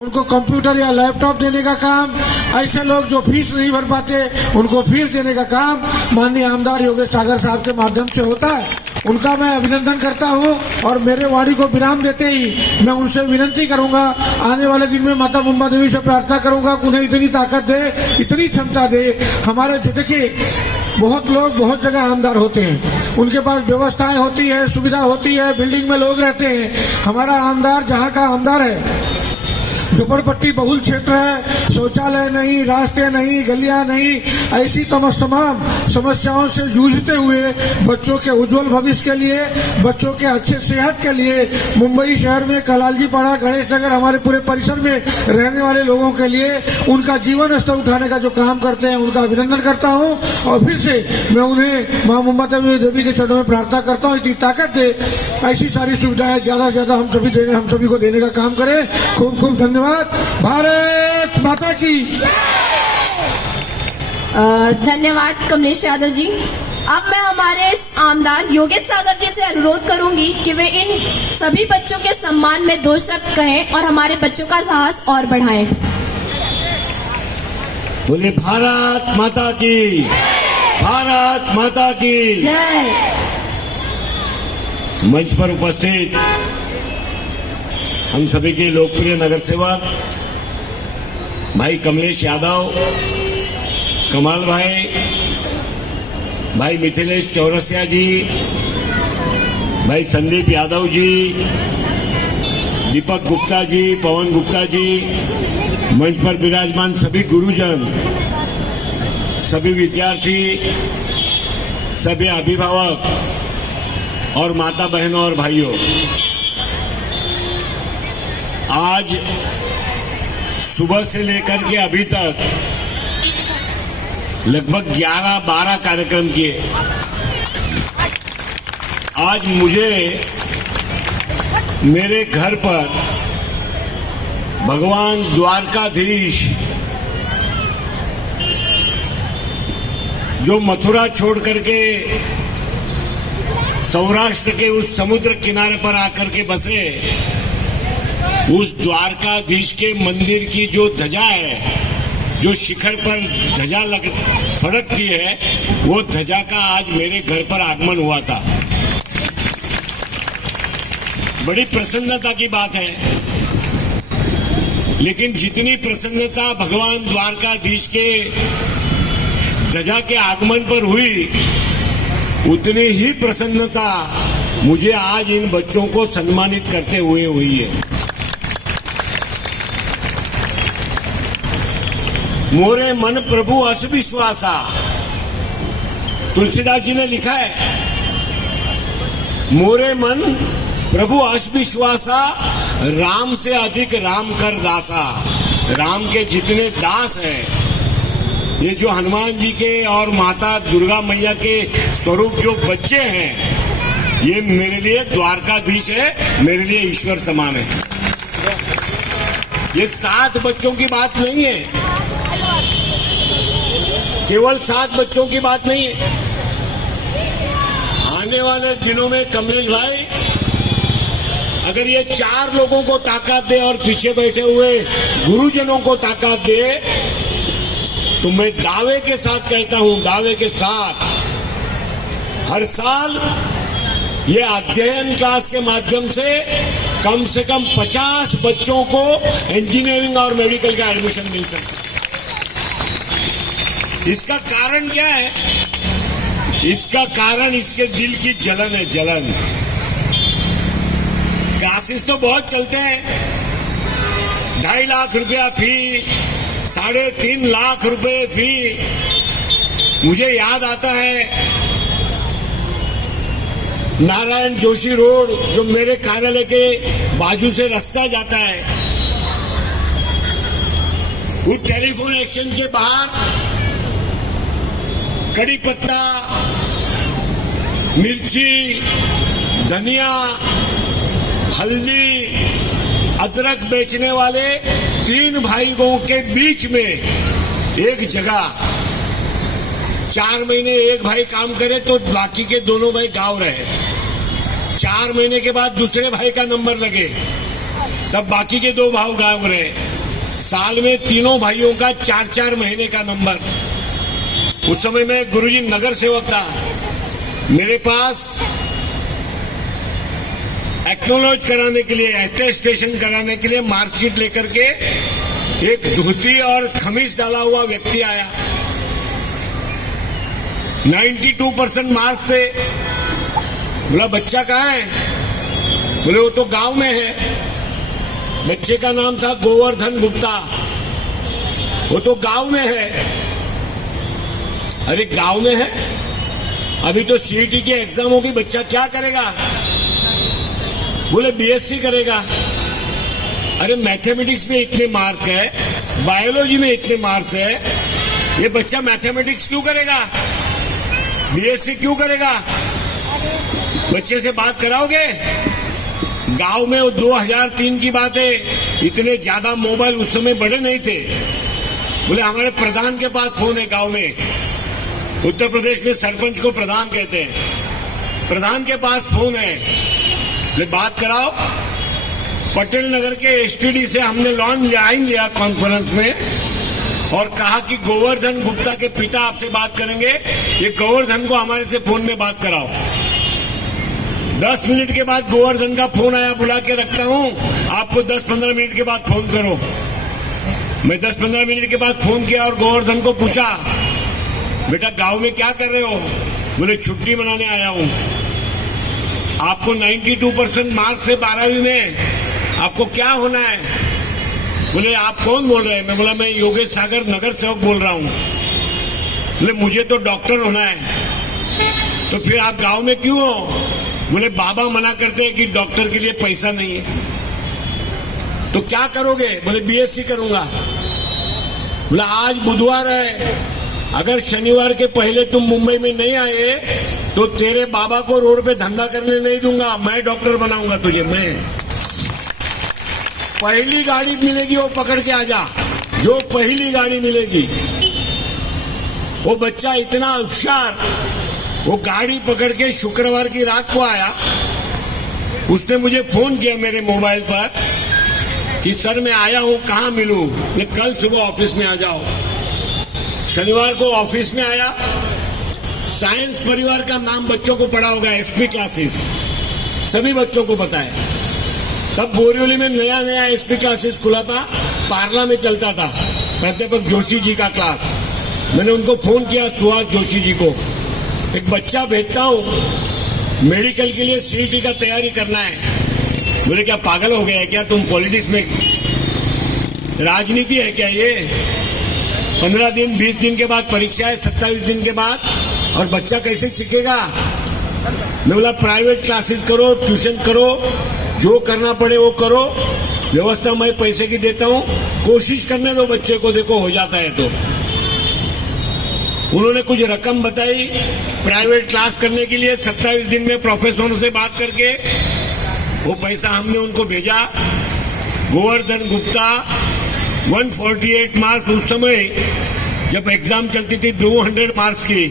उनको कंप्यूटर या लैपटॉप देने का काम, ऐसे लोग जो फीस नहीं भर पाते उनको फीस देने का काम माननीय आमदार योगेश सागर साहब के माध्यम से होता है। उनका मैं अभिनंदन करता हूं और मेरे वाणी को विराम देते ही मैं उनसे विनती करूंगा, आने वाले दिन में माता मुंबा देवी से प्रार्थना करूंगा कि उन्हें इतनी ताकत दे, इतनी क्षमता दे। हमारे देखिए बहुत लोग बहुत जगह आमदार होते हैं, उनके पास व्यवस्थाएं होती है, सुविधा होती है, बिल्डिंग में लोग रहते हैं। हमारा आमदार जहाँ का आमदार है, झोपड़पट्टी बहुल क्षेत्र है, शौचालय नहीं, रास्ते नहीं, गलियां नहीं, ऐसी तमाम समस्याओं से जूझते हुए बच्चों के उज्जवल भविष्य के लिए, बच्चों के अच्छे सेहत के लिए मुंबई शहर में कलालजी पाड़ा, गणेश नगर, हमारे पूरे परिसर में रहने वाले लोगों के लिए उनका जीवन स्तर उठाने का जो काम करते हैं उनका अभिनंदन करता हूं। और फिर से मैं उन्हें माँ मुंबा देवी के चरणों में प्रार्थना करता हूँ, इतनी ताकत दे, ऐसी सारी सुविधाएं ज्यादा से ज्यादा हम सभी को देने का काम करें। खूब खूब धन्यवाद। भारत माता की धन्यवाद कमलेश यादव जी। अब मैं हमारे आमदार योगेश सागर जी से अनुरोध करूंगी कि वे इन सभी बच्चों के सम्मान में 2 शब्द कहें और हमारे बच्चों का साहस और बढ़ाएं। बोले भारत माता की, भारत माता की जय। मंच पर उपस्थित हम सभी के लोकप्रिय नगर सेवक भाई कमलेश यादव, कमाल भाई मिथिलेश चौरसिया जी, भाई संदीप यादव जी, दीपक गुप्ता जी, पवन गुप्ता जी, मंच पर विराजमान सभी गुरुजन, सभी विद्यार्थी, सभी अभिभावक और माता बहनों और भाइयों, आज सुबह से लेकर के अभी तक लगभग 11-12 कार्यक्रम किए। आज मुझे मेरे घर पर भगवान द्वारकाधीश जो मथुरा छोड़ करके सौराष्ट्र के उस समुद्र किनारे पर आकर के बसे, उस द्वारकाधीश के मंदिर की जो ध्वजा है, जो शिखर पर ध्वजा फड़कती है, वो ध्वजा का आज मेरे घर पर आगमन हुआ था। बड़ी प्रसन्नता की बात है, लेकिन जितनी प्रसन्नता भगवान द्वारकाधीश के ध्वजा के आगमन पर हुई, उतनी ही प्रसन्नता मुझे आज इन बच्चों को सम्मानित करते हुए हुई है। मोरे मन प्रभु अस विश्वासा, तुलसीदास जी ने लिखा है, मोरे मन प्रभु अस विश्वासा, राम से अधिक राम कर दासा। राम के जितने दास हैं, ये जो हनुमान जी के और माता दुर्गा मैया के स्वरूप जो बच्चे हैं, ये मेरे लिए द्वारकाधीश है, मेरे लिए ईश्वर समान है। ये 7 बच्चों की बात नहीं है, केवल 7 बच्चों की बात नहीं है। आने वाले दिनों में कमलेश भाई, अगर ये 4 लोगों को ताकत दे और पीछे बैठे हुए गुरुजनों को ताकत दे, तो मैं दावे के साथ कहता हूं, दावे के साथ, हर साल ये अध्ययन क्लास के माध्यम से कम 50 बच्चों को इंजीनियरिंग और मेडिकल का एडमिशन मिल सकता है। इसका कारण क्या है? इसका कारण इसके दिल की जलन है, जलन। क्लासेस तो बहुत चलते हैं, 2.5 लाख रुपया फी, 3.5 लाख रुपए फी। मुझे याद आता है नारायण जोशी रोड, जो मेरे कार्यालय के बाजू से रास्ता जाता है, वो टेलीफोन एक्सचेंज के बाहर कड़ी पत्ता, मिर्ची, धनिया, हल्दी, अदरक बेचने वाले 3 भाइयों के बीच में एक जगह 4 महीने एक भाई काम करे तो बाकी के दोनों भाई गाँव रहे। 4 महीने के बाद दूसरे भाई का नंबर लगे, तब बाकी के 2 भाव गाँव रहे। साल में तीनों भाइयों का 4-4 महीने का नंबर। उस समय मैं गुरुजी नगर सेवक था, मेरे पास एक्नोलॉज कराने के लिए, अटेस्टेशन कराने के लिए मार्कशीट लेकर के एक धोती और खमीस डाला हुआ व्यक्ति आया। 92% मार्क्स थे। बोला बच्चा कहाँ है? बोले वो तो गांव में है। बच्चे का नाम था गोवर्धन गुप्ता, वो तो गांव में है। अरे गांव में है, अभी तो सीईटी की एग्जाम होगी, बच्चा क्या करेगा? बोले बीएससी करेगा। अरे मैथमेटिक्स में इतने मार्क है, बायोलॉजी में इतने मार्क्स है, ये बच्चा मैथमेटिक्स क्यों करेगा? बीएससी क्यों करेगा? बच्चे से बात कराओगे? गांव में वो 2003 की बात है, इतने ज्यादा मोबाइल उस समय बड़े नहीं थे। बोले हमारे प्रधान के पास फोन है गांव में, उत्तर प्रदेश में सरपंच को प्रधान कहते हैं, प्रधान के पास फोन है, बोले बात कराओ। पटेल नगर के एसटीडी से हमने लाइन लिया कॉन्फ्रेंस में और कहा कि गोवर्धन गुप्ता के पिता आपसे बात करेंगे, ये गोवर्धन को हमारे से फोन में बात कराओ। 10 मिनट के बाद गोवर्धन का फोन आया, बुला के रखता हूं, आपको 10-15 मिनट के बाद फोन करो। मैं 10-15 मिनट के बाद फोन किया और गोवर्धन को पूछा, बेटा गांव में क्या कर रहे हो? बोले छुट्टी मनाने आया हूं। आपको 92% मार्क्स है 12वीं में, आपको क्या होना है? बोले आप कौन बोल रहे हैं? मैं बोला मैं योगेश सागर नगर सेवक बोल रहा हूं। बोले मुझे तो डॉक्टर होना है। तो फिर आप गांव में क्यों हो? बोले बाबा मना करते हैं कि डॉक्टर के लिए पैसा नहीं है। तो क्या करोगे? बोले बीएससी करूंगा। बोला आज बुधवार है, अगर शनिवार के पहले तुम मुंबई में नहीं आए तो तेरे बाबा को रोड पे धंधा करने नहीं दूंगा, मैं डॉक्टर बनाऊंगा तुझे। मैं पहली गाड़ी मिलेगी वो पकड़ के आजा, जो पहली गाड़ी मिलेगी। वो बच्चा इतना होशियार, वो गाड़ी पकड़ के शुक्रवार की रात को आया। उसने मुझे फोन किया मेरे मोबाइल पर कि सर मैं आया हूं, कहां मिलूं? मैं कल सुबह ऑफिस में आ जाओ। शनिवार को ऑफिस में आया। साइंस परिवार का नाम बच्चों को पढ़ा होगा, एसपी क्लासेस सभी बच्चों को पता है। तब बोरिवली में नया नया एसपी क्लासेस खुला था, पार्ला में चलता था, प्राध्यापक जोशी जी का क्लास। मैंने उनको फोन किया, सुहास जोशी जी को, एक बच्चा भेजता हूं, मेडिकल के लिए सीईटी का तैयारी करना है। बोले क्या पागल हो गया है क्या तुम? पॉलिटिक्स में राजनीति है क्या ये? 15 दिन 20 दिन के बाद परीक्षा है, 27 दिन के बाद, और बच्चा कैसे सीखेगा? मैं बोला प्राइवेट क्लासेस करो, ट्यूशन करो, जो करना पड़े वो करो, व्यवस्था मैं पैसे की देता हूं, कोशिश करने दो बच्चे को, देखो हो जाता है तो। उन्होंने कुछ रकम बताई प्राइवेट क्लास करने के लिए। 27 दिन में प्रोफेसरों से बात करके वो पैसा हमने उनको भेजा। गोवर्धन गुप्ता 148 मार्क्स, उस समय जब एग्जाम चलती थी 200 मार्क्स की,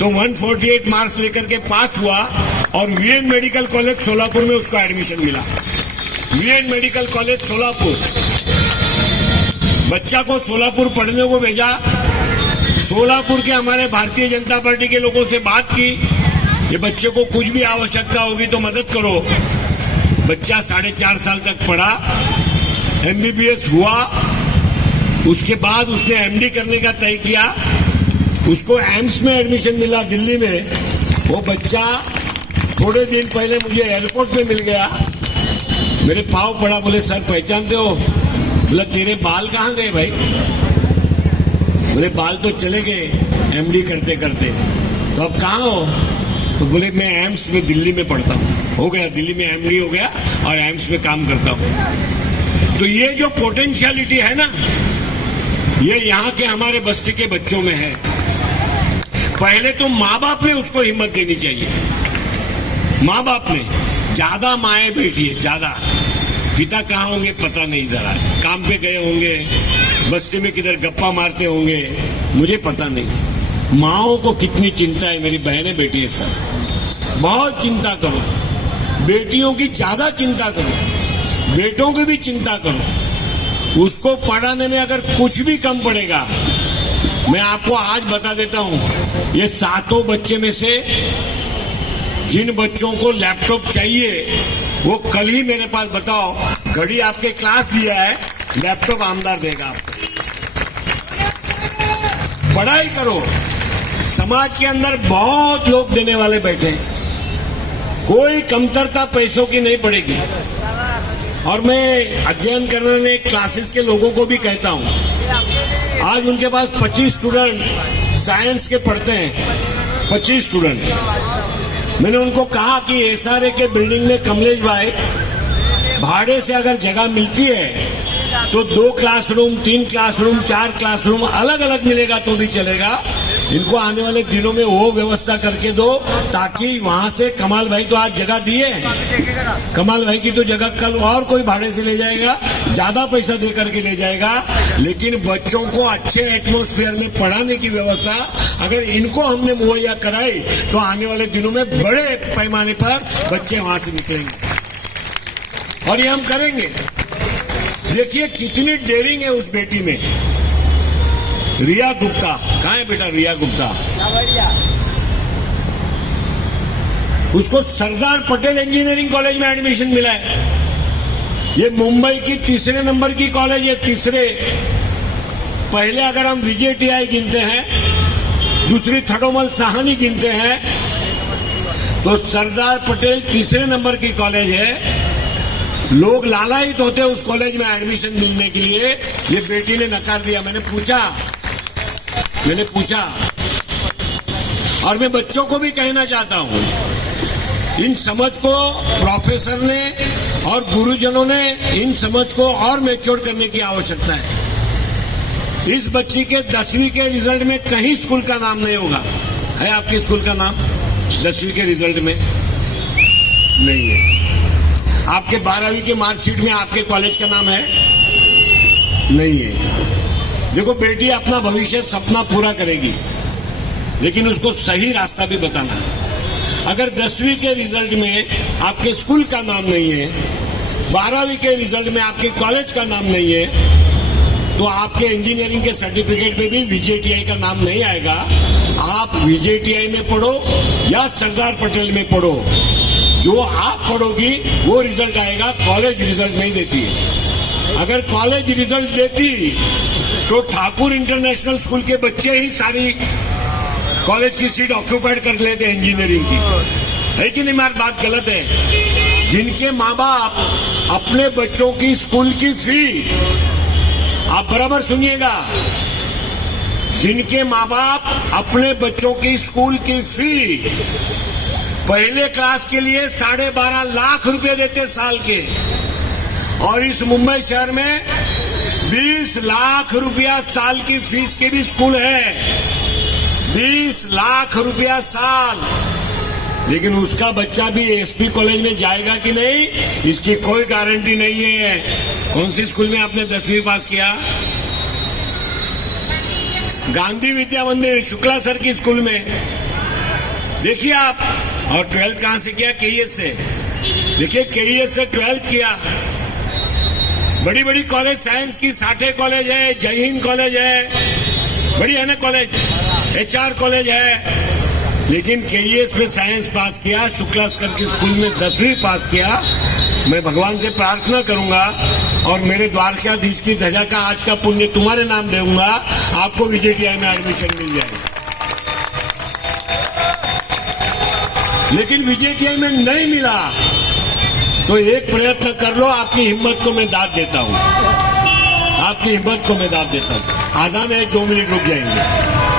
तो 148 मार्क्स लेकर के पास हुआ और वीएन मेडिकल कॉलेज सोलापुर में उसको एडमिशन मिला। वीएन मेडिकल कॉलेज सोलापुर, बच्चा को सोलापुर पढ़ने को भेजा। सोलापुर के हमारे भारतीय जनता पार्टी के लोगों से बात की, ये बच्चे को कुछ भी आवश्यकता होगी तो मदद करो। बच्चा 4.5 साल तक पढ़ा, एमबीबीएस हुआ, उसके बाद उसने एमडी करने का तय किया। उसको एम्स में एडमिशन मिला दिल्ली में। वो बच्चा थोड़े दिन पहले मुझे एयरपोर्ट में मिल गया, मेरे पाँव पड़ा, बोले सर पहचानते हो? बोला तेरे बाल कहाँ गए भाई? बोले बाल तो चले गए एमडी करते करते, तो अब कहाँ हो? तो बोले मैं एम्स में दिल्ली में पढ़ता हूँ। हो गया, दिल्ली में एमडी हो गया और एम्स में काम करता हूँ। तो ये जो पोटेंशियलिटी है ना, ये यहाँ के हमारे बस्ती के बच्चों में है। पहले तो माँ बाप ने उसको हिम्मत देनी चाहिए। माँ बाप ने, ज्यादा माएँ बैठी है, ज्यादा। पिता कहाँ होंगे पता नहीं, जरा काम पे गए होंगे, बस्ती में किधर गप्पा मारते होंगे, मुझे पता नहीं। माओं को कितनी चिंता है, मेरी बहनें बेटी है सर, बहुत चिंता करो। बेटियों की ज्यादा चिंता करो, बेटों की भी चिंता करो। उसको पढ़ाने में अगर कुछ भी कम पड़ेगा, मैं आपको आज बता देता हूं, ये 7 बच्चे में से जिन बच्चों को लैपटॉप चाहिए वो कल ही मेरे पास बताओ, घड़ी आपके क्लास दिया है, लैपटॉप आमदार देगा आपको। पढ़ाई करो, समाज के अंदर बहुत लोग देने वाले बैठे हैं, कोई कमतरता पैसों की नहीं पड़ेगी। और मैं अध्ययन करने क्लासेस के लोगों को भी कहता हूं, आज उनके पास 25 स्टूडेंट साइंस के पढ़ते हैं, 25 स्टूडेंट। मैंने उनको कहा कि एसआरए के बिल्डिंग में कमलेश भाई, भाड़े से अगर जगह मिलती है तो 2 क्लासरूम, 3 क्लासरूम, 4 क्लासरूम अलग अलग मिलेगा तो भी चलेगा। इनको आने वाले दिनों में वो व्यवस्था करके दो, ताकि वहां से कमाल भाई तो आज जगह दिए, कमाल भाई की तो जगह कल और कोई भाड़े से ले जाएगा, ज्यादा पैसा दे करके ले जाएगा, लेकिन बच्चों को अच्छे एटमॉस्फेयर में पढ़ाने की व्यवस्था अगर इनको हमने मुहैया कराई तो आने वाले दिनों में बड़े पैमाने पर बच्चे वहां से निकलेंगे, और ये हम करेंगे। देखिए कितनी डेयरिंग है उस बेटी में। रिया गुप्ता, कहाँ है बेटा रिया गुप्ता? उसको सरदार पटेल इंजीनियरिंग कॉलेज में एडमिशन मिला है। ये मुंबई की 3रे नंबर की कॉलेज है, 3रे। पहले अगर हम VJTI गिनते हैं, दूसरी थडोमल साहनी गिनते हैं, तो सरदार पटेल 3रे नंबर की कॉलेज है। लोग लालायित होते उस कॉलेज में एडमिशन मिलने के लिए, ये बेटी ने नकार दिया। मैंने पूछा और मैं बच्चों को भी कहना चाहता हूं, इन समझ को प्रोफेसर ने और गुरुजनों ने इन समझ को और मैच्योर करने की आवश्यकता है। इस बच्ची के 10वीं के रिजल्ट में कहीं स्कूल का नाम नहीं होगा। है आपके स्कूल का नाम 10वीं के रिजल्ट में? नहीं है। आपके 12वीं के मार्कशीट में आपके कॉलेज का नाम है? नहीं है। देखो बेटी अपना भविष्य सपना पूरा करेगी, लेकिन उसको सही रास्ता भी बताना है। अगर 10वीं के रिजल्ट में आपके स्कूल का नाम नहीं है, 12वीं के रिजल्ट में आपके कॉलेज का नाम नहीं है, तो आपके इंजीनियरिंग के सर्टिफिकेट में भी VJTI का नाम नहीं आएगा। आप VJTI में पढ़ो या सरदार पटेल में पढ़ो, जो आप पढ़ोगी वो रिजल्ट आएगा। कॉलेज रिजल्ट नहीं देती है। अगर कॉलेज रिजल्ट देती तो ठाकुर इंटरनेशनल स्कूल के बच्चे ही सारी कॉलेज की सीट ऑक्यूपाइड कर लेते हैं इंजीनियरिंग की। है कि नहीं? हमारी बात गलत है। जिनके माँ बाप अपने बच्चों की स्कूल की फी, आप बराबर सुनिएगा, जिनके माँ बाप अपने बच्चों की स्कूल की फी पहले क्लास के लिए 12.5 लाख रुपए देते साल के, और इस मुंबई शहर में 20 लाख रुपया साल की फीस के भी स्कूल है। 20 लाख रुपया साल। लेकिन उसका बच्चा भी SP कॉलेज में जाएगा कि नहीं, इसकी कोई गारंटी नहीं है। कौन सी स्कूल में आपने 10वीं पास किया? गांधी विद्या मंदिर शुक्ला सर की स्कूल में। देखिए आप। और 12th कहां से किया? KES से। देखिए KES से 12th किया। बड़ी बड़ी कॉलेज, साइंस की साठे कॉलेज है, जय हिंद कॉलेज है, बड़ी है ना कॉलेज, HR कॉलेज है, लेकिन KES में साइंस पास किया, शुक्ला सर की स्कूल में 10वीं पास किया। मैं भगवान से प्रार्थना करूंगा और मेरे द्वारकाधीश की ध्वजा का आज का पुण्य तुम्हारे नाम दूंगा, आपको VJTI में एडमिशन मिल जाएगा। लेकिन VJTI में नहीं मिला तो एक प्रयत्न कर लो। आपकी हिम्मत को मैं दाद देता हूं, आपकी हिम्मत को मैं दाद देता हूं। आजान है, 2 मिनट रुक जाएंगे।